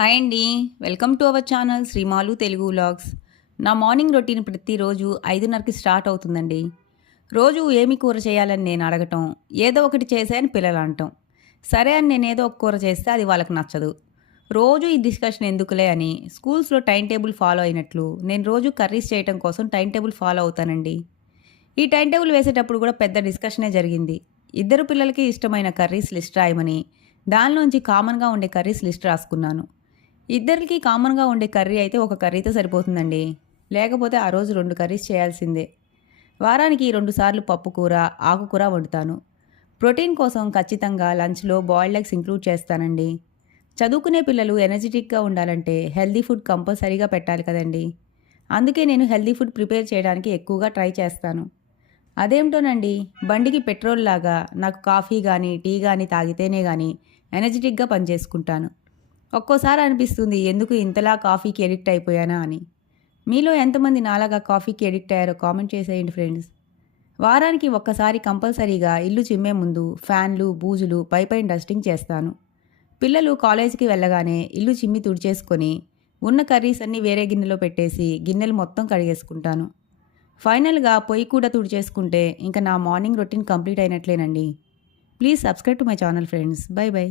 Hi అండి. Welcome to our channel శ్రీమాలు Telugu vlogs. నా మార్నింగ్ రొటీన్ ప్రతిరోజు 5:30కి స్టార్ట్ అవుతుందండి. రోజు ఏమి కూర చేయాలని నేను అడగటం, ఏదో ఒకటి చేసే అని పిల్లలు అనటం. సరే అని నేను ఏదో ఒక కూర చేస్తే అది వాళ్ళకి నచ్చదు. రోజు ఈ డిస్కషన్ ఎందుకులే అని స్కూల్స్లో టైం టేబుల్ ఫాలో అయినట్లు నేను రోజు కర్రీస్ చేయటం కోసం టైం టేబుల్ ఫాలో అవుతానండి. ఈ టైం టేబుల్ వేసేటప్పుడు కూడా పెద్ద డిస్కషనే జరిగింది. ఇద్దరు పిల్లలకి ఇష్టమైన కర్రీస్ లిస్ట్ రాయమని, దానిలోంచి కామన్గా ఉండే కర్రీస్ లిస్ట్ రాసుకున్నాను. ఇద్దరికి కామన్గా ఉండే కర్రీ అయితే ఒక కర్రీతో సరిపోతుందండి. లేకపోతే ఆ రోజు 2 కర్రీస్ చేయాల్సిందే. వారానికి 2 సార్లు పప్పుకూర, ఆకుకూర వండుతాను. ప్రోటీన్ కోసం ఖచ్చితంగా లంచ్లో బాయిల్డ్ ఎగ్స్ ఇంక్లూడ్ చేస్తానండి. చదువుకునే పిల్లలు ఎనర్జెటిక్గా ఉండాలంటే హెల్దీ ఫుడ్ కంపల్సరీగా పెట్టాలి కదండి. అందుకే నేను హెల్దీ ఫుడ్ ప్రిపేర్ చేయడానికి ఎక్కువగా ట్రై చేస్తాను. అదేమిటోనండి, బండికి పెట్రోల్ లాగా నాకు కాఫీ కానీ టీ కానీ తాగితేనే కానీ ఎనర్జెటిక్గా పనిచేసుకుంటాను. ఒక్కోసారి అనిపిస్తుంది ఎందుకు ఇంతలా కాఫీకి ఎడిక్ట్ అయిపోయానా అని. మీలో ఎంతమంది నాలాగా కాఫీకి ఎడిక్ట్ అయ్యారో కామెంట్ చేసేయండి ఫ్రెండ్స్. వారానికి ఒక్కసారి కంపల్సరీగా ఇల్లు చిమ్మే ముందు ఫ్యాన్లు, బూజులు, పైపైన డస్టింగ్ చేస్తాను. పిల్లలు కాలేజీకి వెళ్ళగానే ఇల్లు చిమ్మి తుడిచేసుకొని ఉన్న కర్రీస్ అన్నీ వేరే గిన్నెలో పెట్టేసి గిన్నెలు మొత్తం కడిగేసుకుంటాను. ఫైనల్గా పొయ్యి కూడా తుడిచేసుకుంటే ఇంకా నా మార్నింగ్ రొటీన్ కంప్లీట్ అయినట్లేనండి. Please subscribe to my channel friends. Bye by.